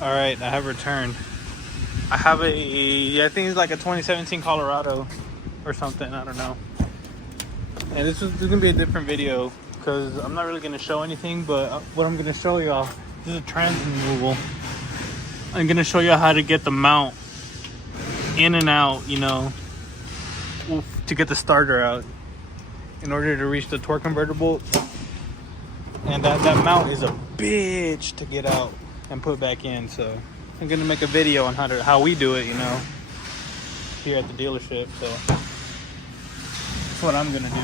All right, I have returned. I have I think it's like a 2017 Colorado or something. I don't know. And this is gonna be a different video because I'm not really gonna show anything. But what I'm gonna show y'all, this is a trans removal. I'm gonna show you how to get the mount in and out. You know, to get the starter out in order to reach the torque convertible. And that mount is a bitch to get out and put back in. So I'm gonna make a video on how we do it, you know, here at the dealership. So that's what I'm gonna do.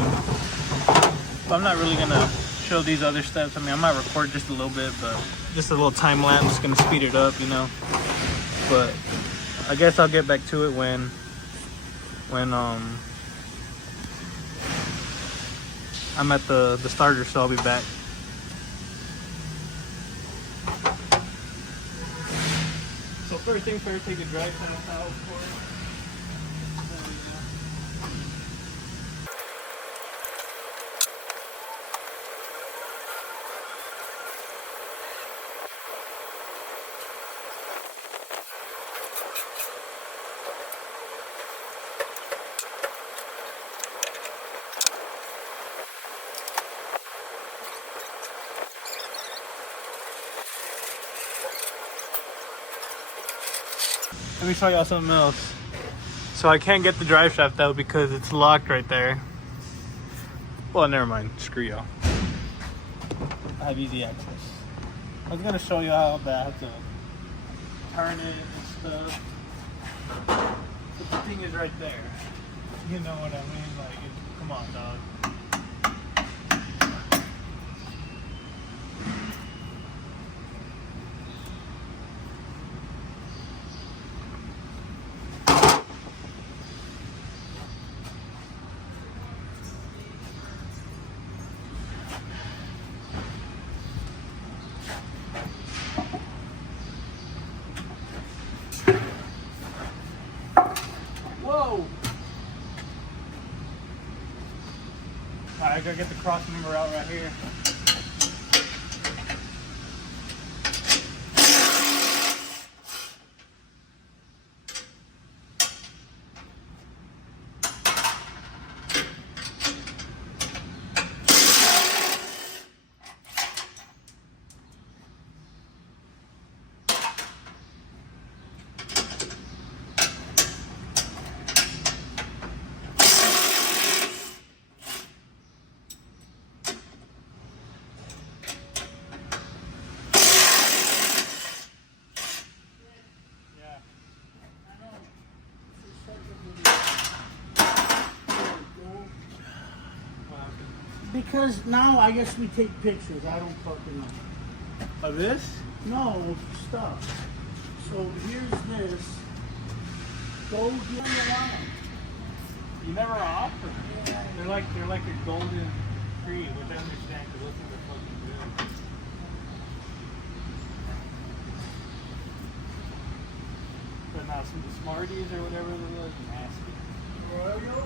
So I'm not really gonna show these other steps. I mean, I might record just a little bit, but just a little time lapse, gonna speed it up, you know. But I guess I'll get back to it when I'm at the starter, so I'll be back. So first thing first, take a drive shaft out for it. Let me show y'all something else. So I can't get the drive shaft out because it's locked right there. Well, never mind. Screw y'all. I have easy access. I was gonna show you how I have to turn it and stuff. But the thing is right there. You know what I mean? Like, come on, dog. Whoa! Alright, I gotta get the cross member out right here. Because now I guess we take pictures. I don't fucking know. Of this? No, stuff. So here's this. Go get on the line. You never off? Yeah. They're like a golden tree, which I understand because those things are fucking good. But now some of the Smarties or whatever they look nasty. Arroyo?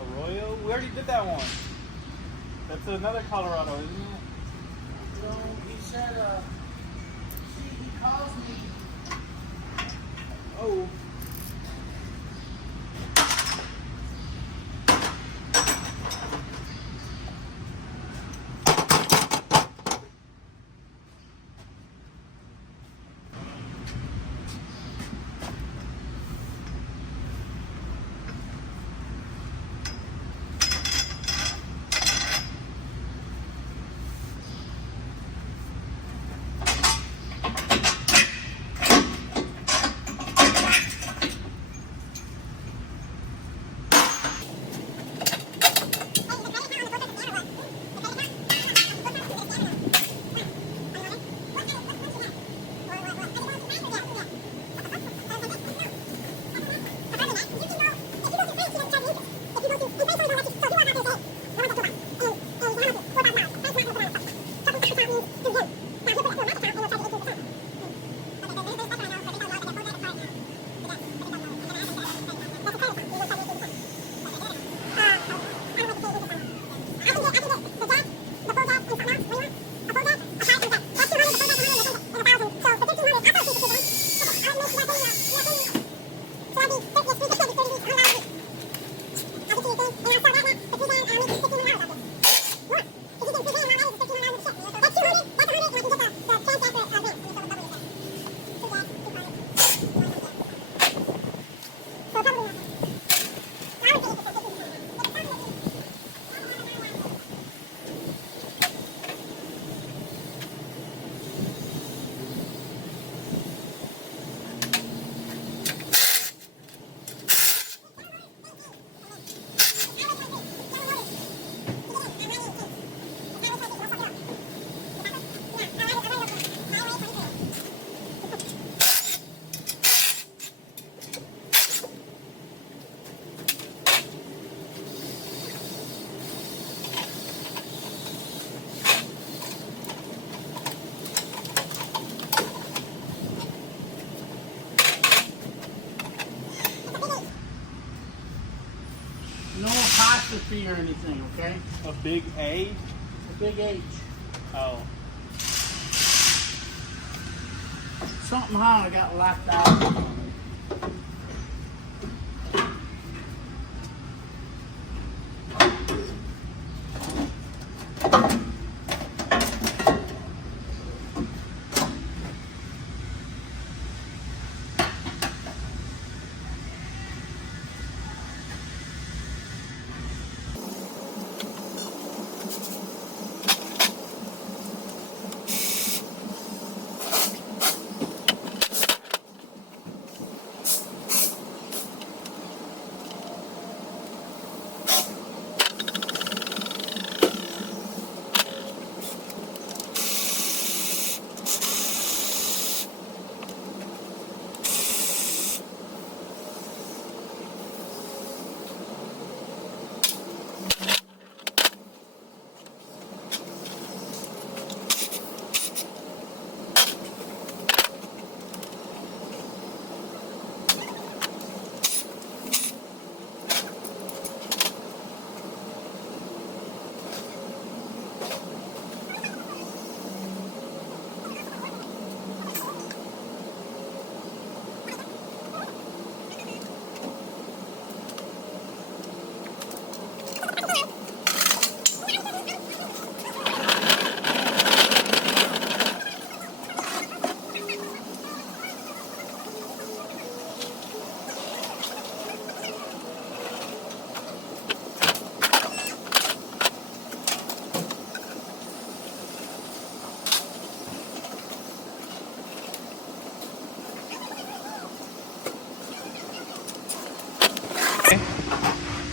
Arroyo? We already did that one. That's another Colorado, isn't it? So he said, see, he calls me. Oh. C or anything, okay? A big A? A big H. Oh. Somehow I got locked out.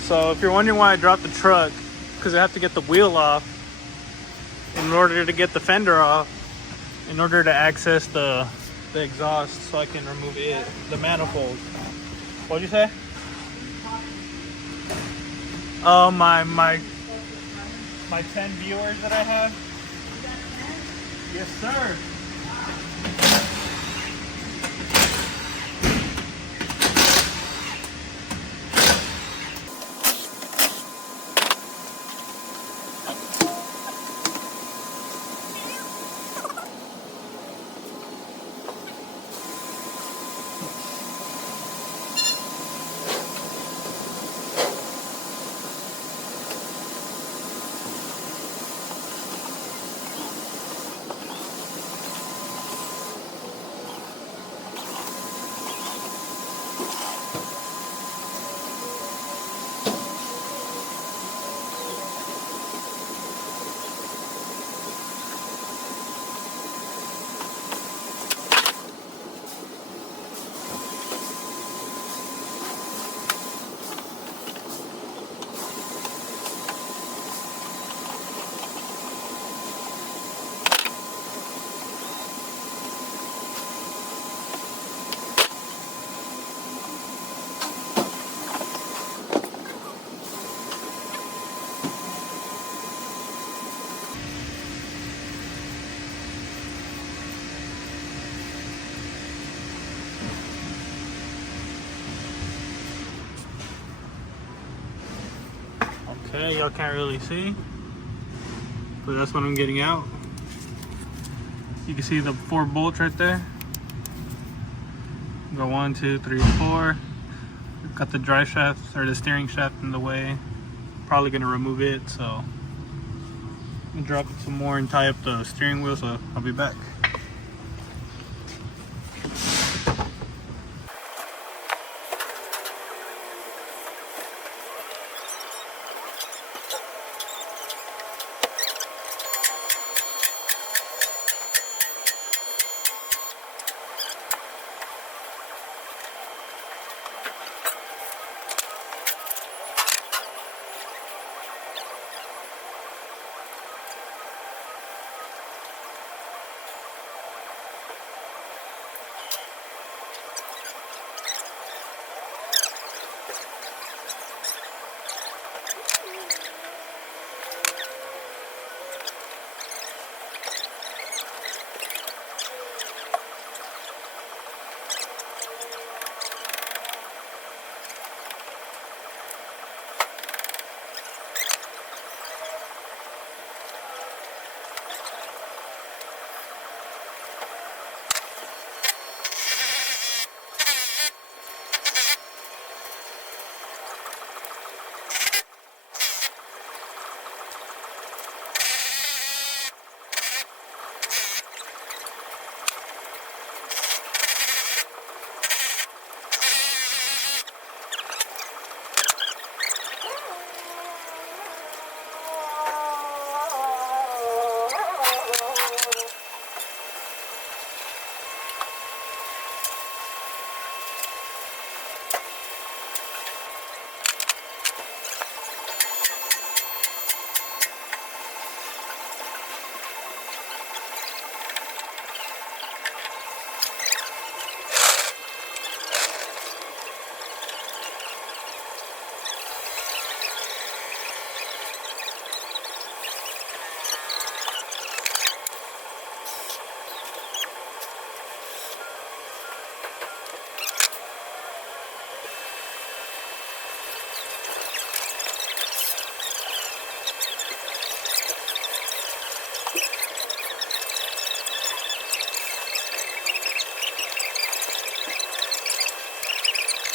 So if you're wondering why I dropped the truck, because I have to get the wheel off in order to get the fender off, in order to access the exhaust so I can remove it, the manifold. What'd you say? Oh, my 10 viewers that I have? Yes, sir. Okay, y'all can't really see, but that's what I'm getting out. You can see the 4 bolts right there. Go 1, 2, 3, 4. Got the drive shaft or the steering shaft in the way. Probably gonna remove it, so I'm gonna drop it some more and tie up the steering wheel, so I'll be back.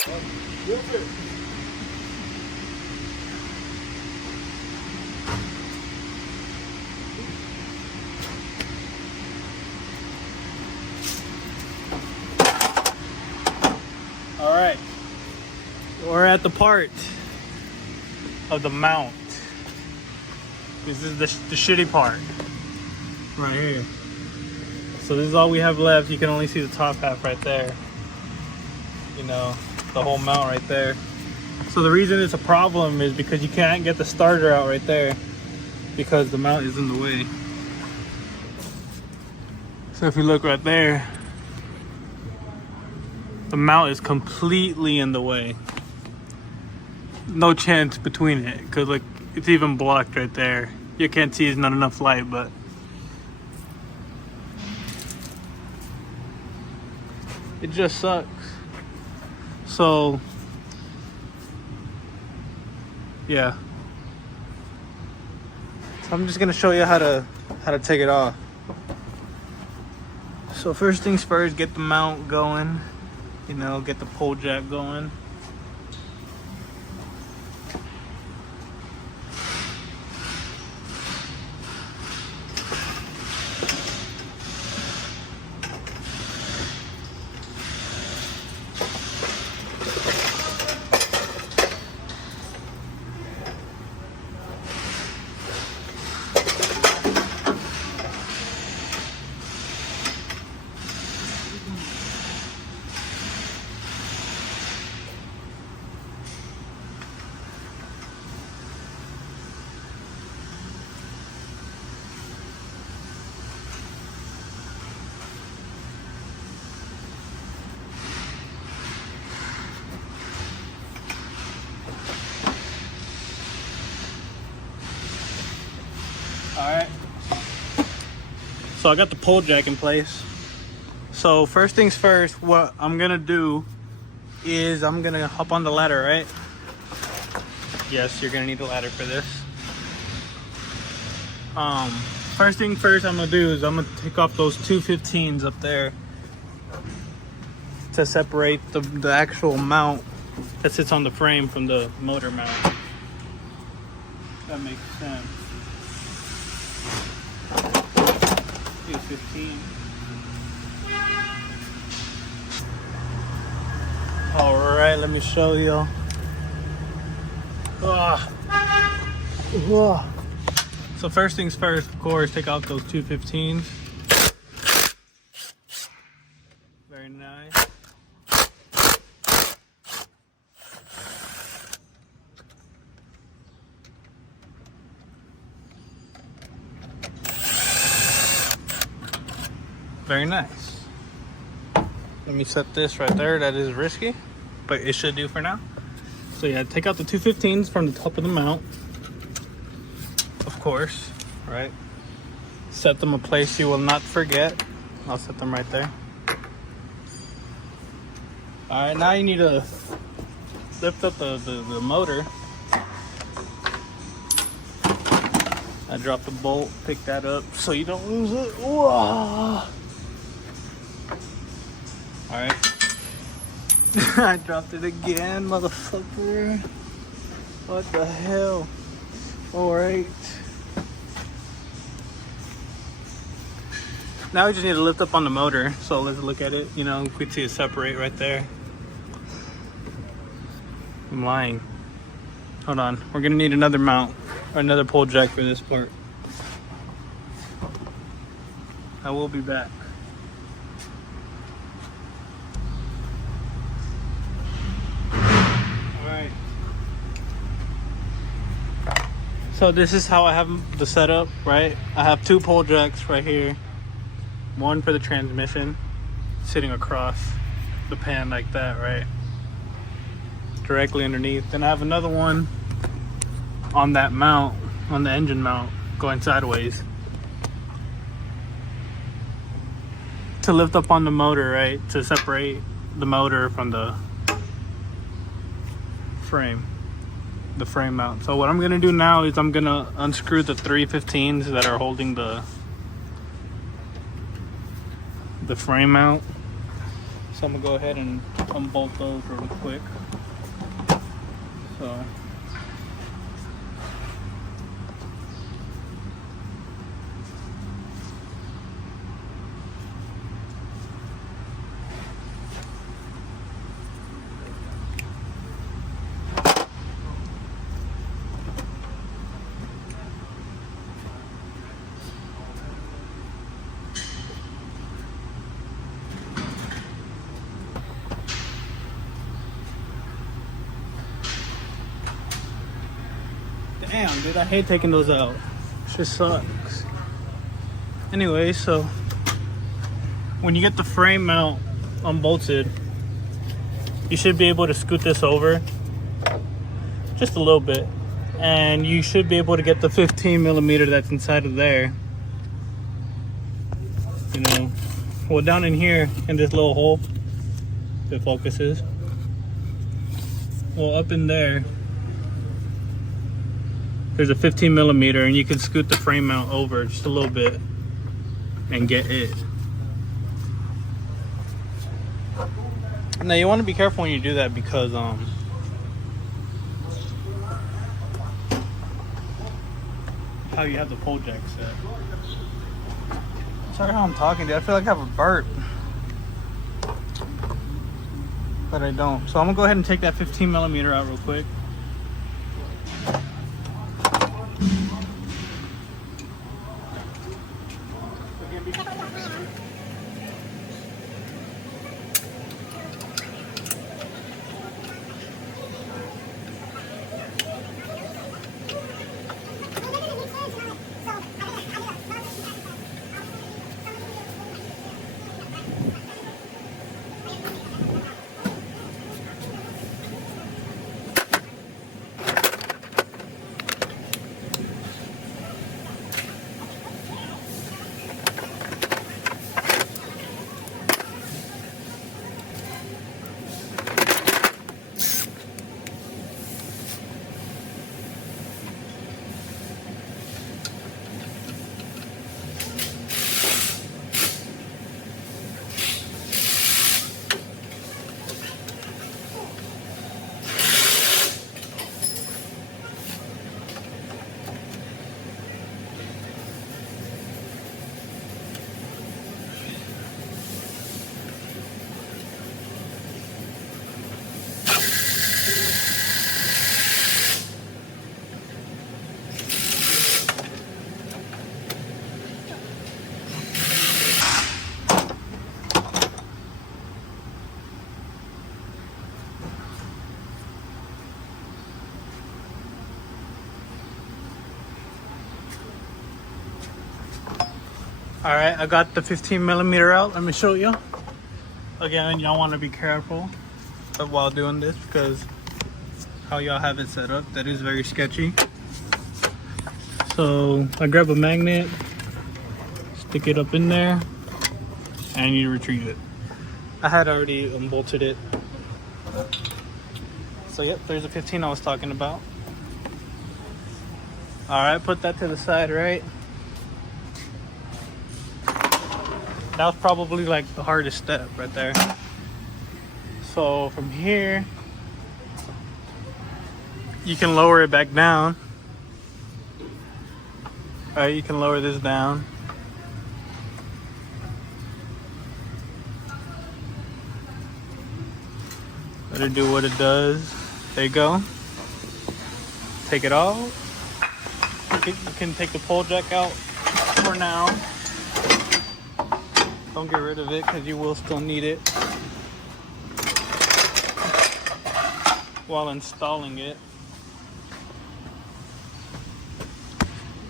Move it. All right, we're at the part of the mount. This is the shitty part right here. So this is all we have left. You can only see the top half right there. You know, the whole mount right there. So the reason it's a problem is because you can't get the starter out right there because the mount is in the way. So if you look right there, the mount is completely in the way. No chance between it, because like it's even blocked right there. You can't see, it's not enough light, but it just sucks. So yeah, so I'm just gonna show you how to take it off. So first things first, get the mount going. You know, get the pole jack going. Alright, so I got the pole jack in place. So first things first, what I'm gonna do is I'm gonna hop on the ladder, right? Yes, you're gonna need a ladder for this. First thing first I'm gonna do is I'm gonna take off those two 15s up there to separate the actual mount that sits on the frame from the motor mount. That makes sense. 15. All right, let me show you. So first things first, of course, take out those two 15s. Very nice. Very nice. Let me set this right there. That is risky, but it should do for now. So yeah, take out the two 15s from the top of the mount. Of course, right? Set them a place you will not forget. I'll set them right there. All right, now you need to lift up the motor. I dropped the bolt, pick that up so you don't lose it. Whoa. Alright. I dropped it again, motherfucker. What the hell? Alright. Now we just need to lift up on the motor. So let's look at it. You know, we can see it separate right there. I'm lying. Hold on. We're gonna need another mount or another pole jack for this part. I will be back. So this is how I have the setup, right? I have two pole jacks right here. One for the transmission, sitting across the pan like that, right? Directly underneath. Then I have another one on that mount, on the engine mount, going sideways. To lift up on the motor, right? To separate the motor from the frame. The frame mount. So what I'm gonna do now is I'm gonna unscrew the three 15s that are holding the frame mount. So I'm gonna go ahead and unbolt those real quick. So damn, dude, I hate taking those out. Shit sucks. Anyway, so when you get the frame mount unbolted, you should be able to scoot this over just a little bit, and you should be able to get the 15 millimeter that's inside of there. You know, well, down in here in this little hole, if it focuses. Well, up in there, there's a 15 millimeter, and you can scoot the frame mount over just a little bit and get it. Now you want to be careful when you do that because how you have the pole jack set. Sorry how I'm talking, dude. I feel like I have a burp, but I don't. So I'm gonna go ahead and take that 15 millimeter out real quick. All right, I got the 15 millimeter out. Let me show you. Again, y'all want to be careful while doing this because how y'all have it set up, that is very sketchy. So I grab a magnet, stick it up in there, and you retrieve it. I had already unbolted it. So yep, there's the 15 I was talking about. All right, put that to the side, right? That was probably like the hardest step right there. So from here, you can lower it back down. All right, you can lower this down. Let it do what it does. There you go. Take it off. You can take the pole jack out for now. Don't get rid of it because you will still need it while installing it.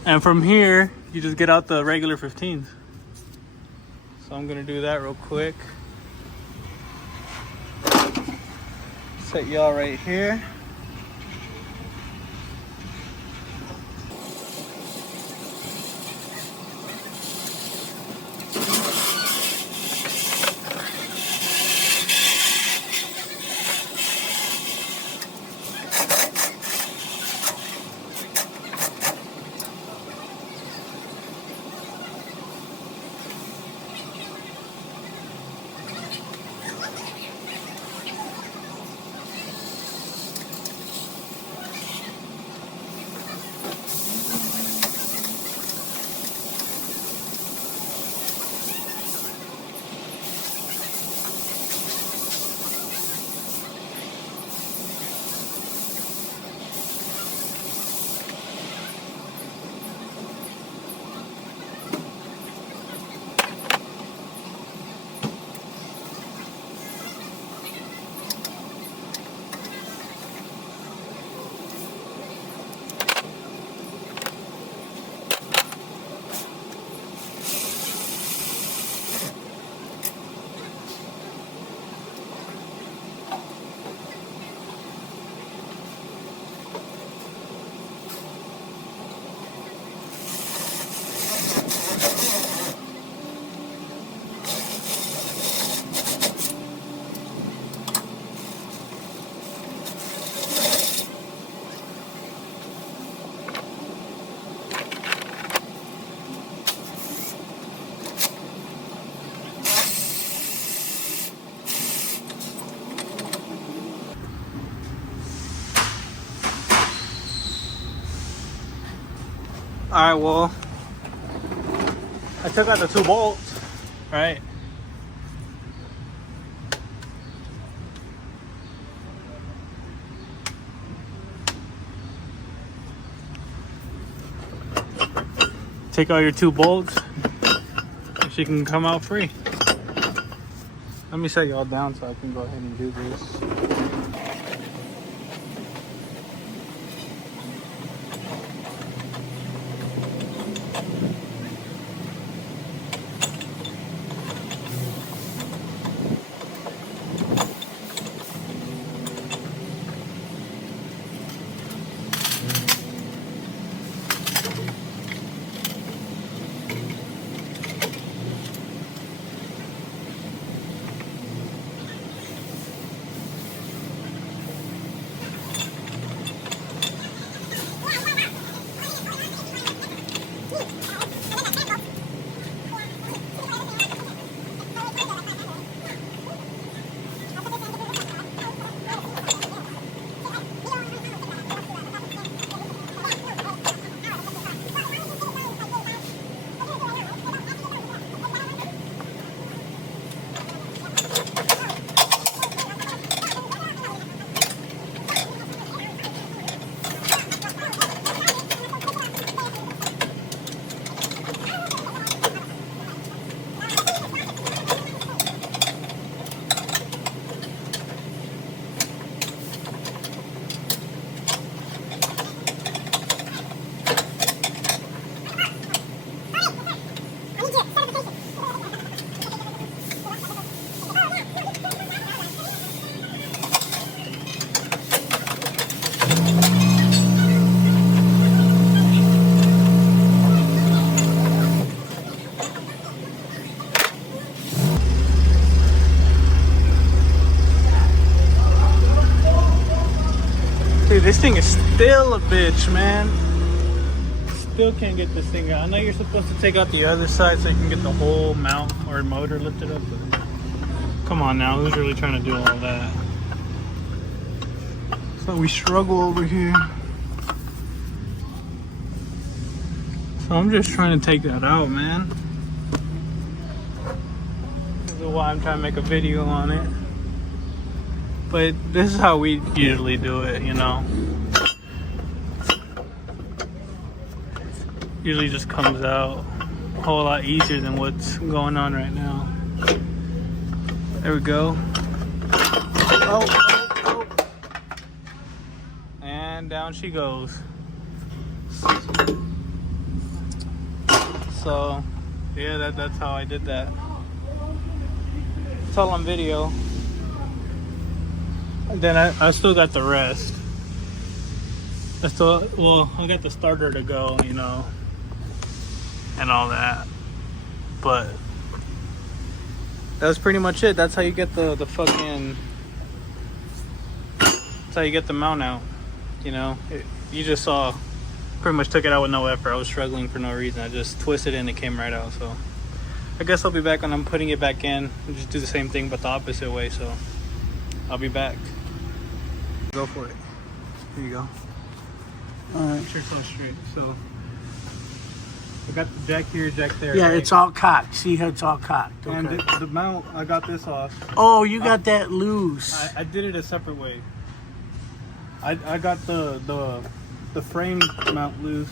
And from here, you just get out the regular 15s. So I'm gonna do that real quick. Set y'all right here. Alright, well, I took out the 2 bolts, right? Take out your 2 bolts, and she can come out free. Let me set y'all down so I can go ahead and do this. Dude, this thing is still a bitch, man. Still can't get this thing out. I know you're supposed to take out the other side so you can get the whole mount or motor lifted up, but come on now, who's really trying to do all that? So we struggle over here. So I'm just trying to take that out, man. This is why I'm trying to make a video on it. But this is how we usually do it, you know. Usually just comes out a whole lot easier than what's going on right now. There we go. Oh. And down she goes. So, yeah, that's how I did that. It's all on video. And then I still got the rest. I got the starter to go, you know, and all that. But that's pretty much it. That's how you get the fucking. That's how you get the mount out. You know, you just saw. Pretty much took it out with no effort. I was struggling for no reason. I just twisted it and it came right out. So I guess I'll be back when I'm putting it back in. I'll just do the same thing but the opposite way. So I'll be back. Go for it. Here you go. Alright. Make sure it's all straight. So I got the jack here, jack there. Yeah, right? it's all cocked. See how it's all cocked. Okay. And the mount, I got this off. Oh, you got that loose. I did it a separate way. I got the frame mount loose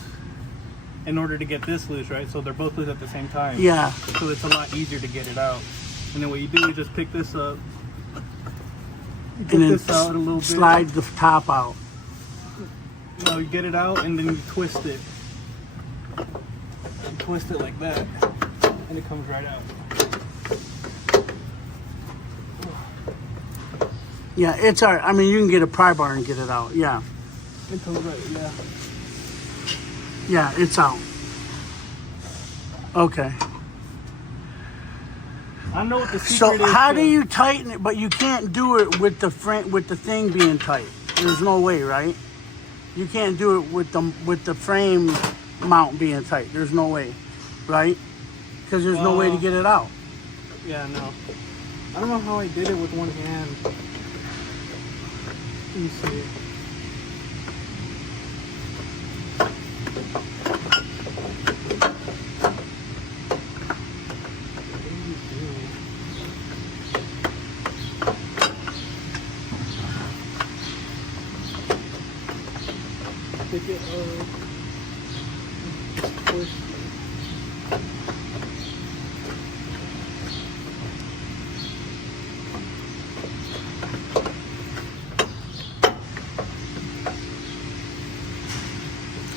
in order to get this loose, right? So they're both loose at the same time. Yeah. So it's a lot easier to get it out. And then what you do is just pick this up. You pick And then this out a little bit. slide the top out. You know, you get it out and then you twist it. You twist it like that. And it comes right out. Yeah, it's all right. I mean, you can get a pry bar and get it out. Yeah. It comes right, yeah. Yeah, it's out. Okay. I know what the secret So is. how do you tighten it? But you can't do it with the frame, with the thing being tight. There's no way, right? You can't do it with the frame mount being tight. There's no way, right? Because there's no way to get it out. Yeah, no. I don't know how I did it with one hand. Let me see. Pick it up. Push.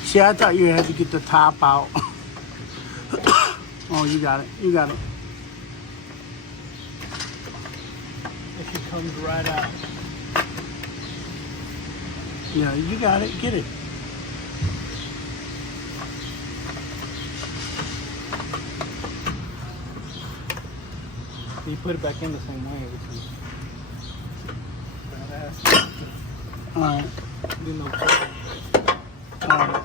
See, I thought you had to get the top out. Oh, you got it. You got it. If it comes right out. Yeah, you got it. Get it. You put it back in the same way, which is badass. All right. You know, All right.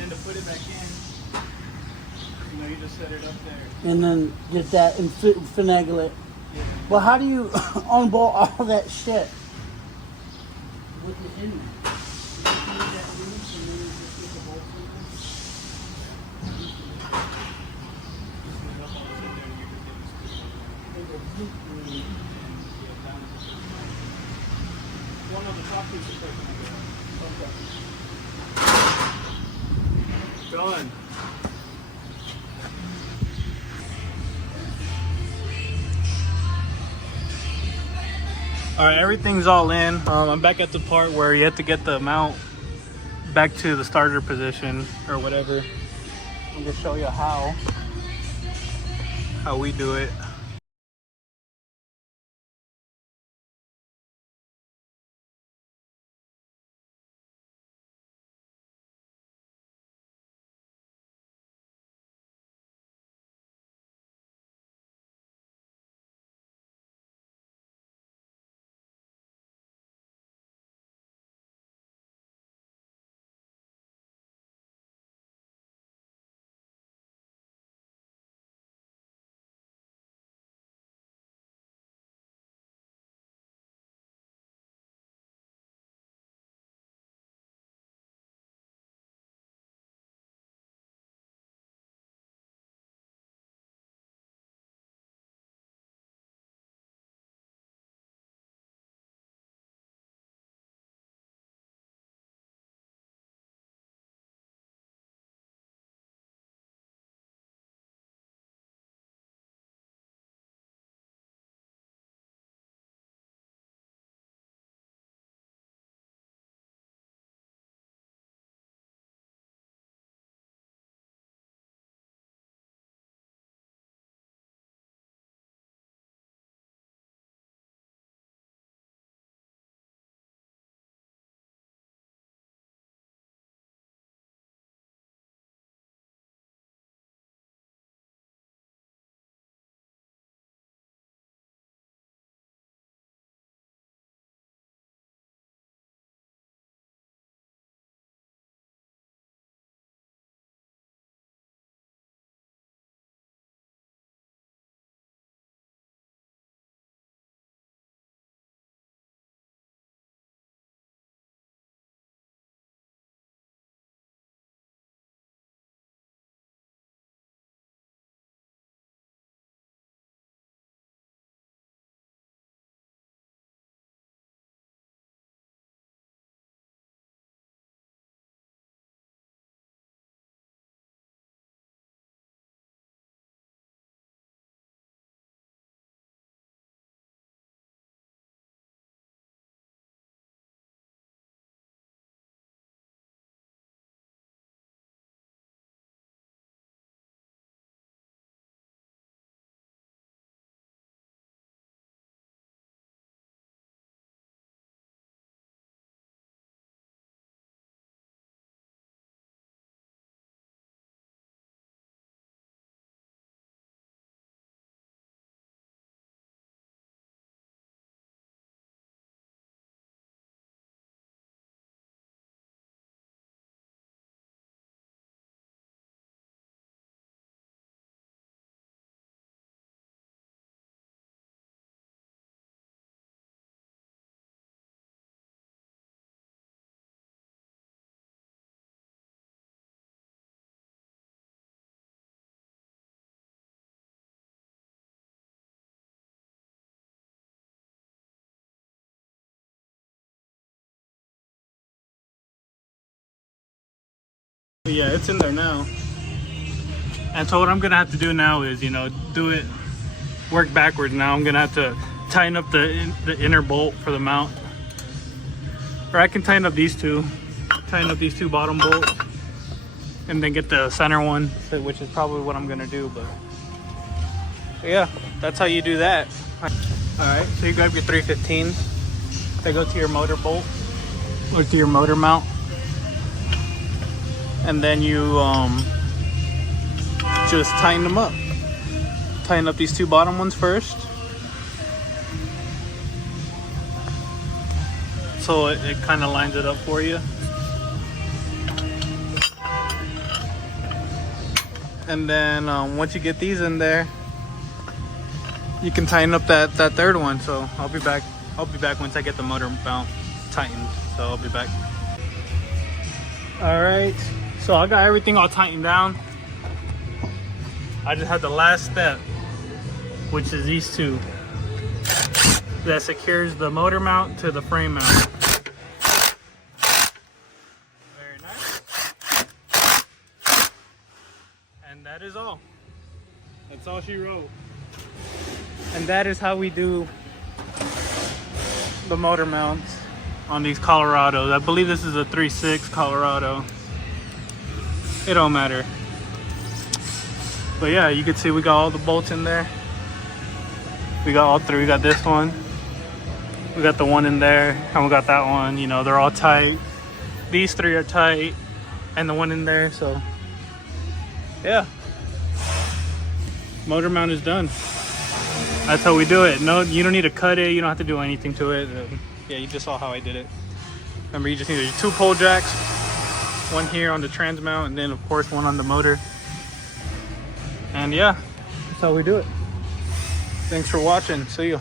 and to put it back in, you know, you just set it up there. And then get that and finagle it. Yeah. Well, how do you unbolt all that shit? With it in there. One of the top pieces done. All right, everything's all in. I'm back at the part where you have to get the mount back to the starter position or whatever. I'm gonna show you how we do it. Yeah, it's in there now. And so what I'm gonna have to do now is, you know, work backwards. Now I'm gonna have to tighten up the inner bolt for the mount, or I can tighten up these two bottom bolts, and then get the center one, which is probably what I'm gonna do. But yeah, that's how you do that. All right, so you grab your 315. They go to your motor bolt or to your motor mount, and then you just tighten them up. Tighten up these two bottom ones first, so it kind of lines it up for you. And then once you get these in there, you can tighten up that third one. So I'll be back once I get the motor mount tightened. So I'll be back. All right, so I got everything all tightened down. I just had the last step, which is these two that secures the motor mount to the frame mount. Very nice. And that is all. That's all she wrote. And that is how we do the motor mounts on these Colorados. I believe this is a 3.6 Colorado. It don't matter. But yeah, you can see we got all the bolts in there. We got all three. We got this one. We got the one in there, and we got that one. You know, they're all tight. These three are tight, and the one in there. So yeah, motor mount is done. That's how we do it. No, you don't need to cut it. You don't have to do anything to it. Yeah, you just saw how I did it. Remember, you just need your 2 pole jacks, one here on the trans mount, and then of course one on the motor. And yeah, that's how we do it. Thanks for watching. See you.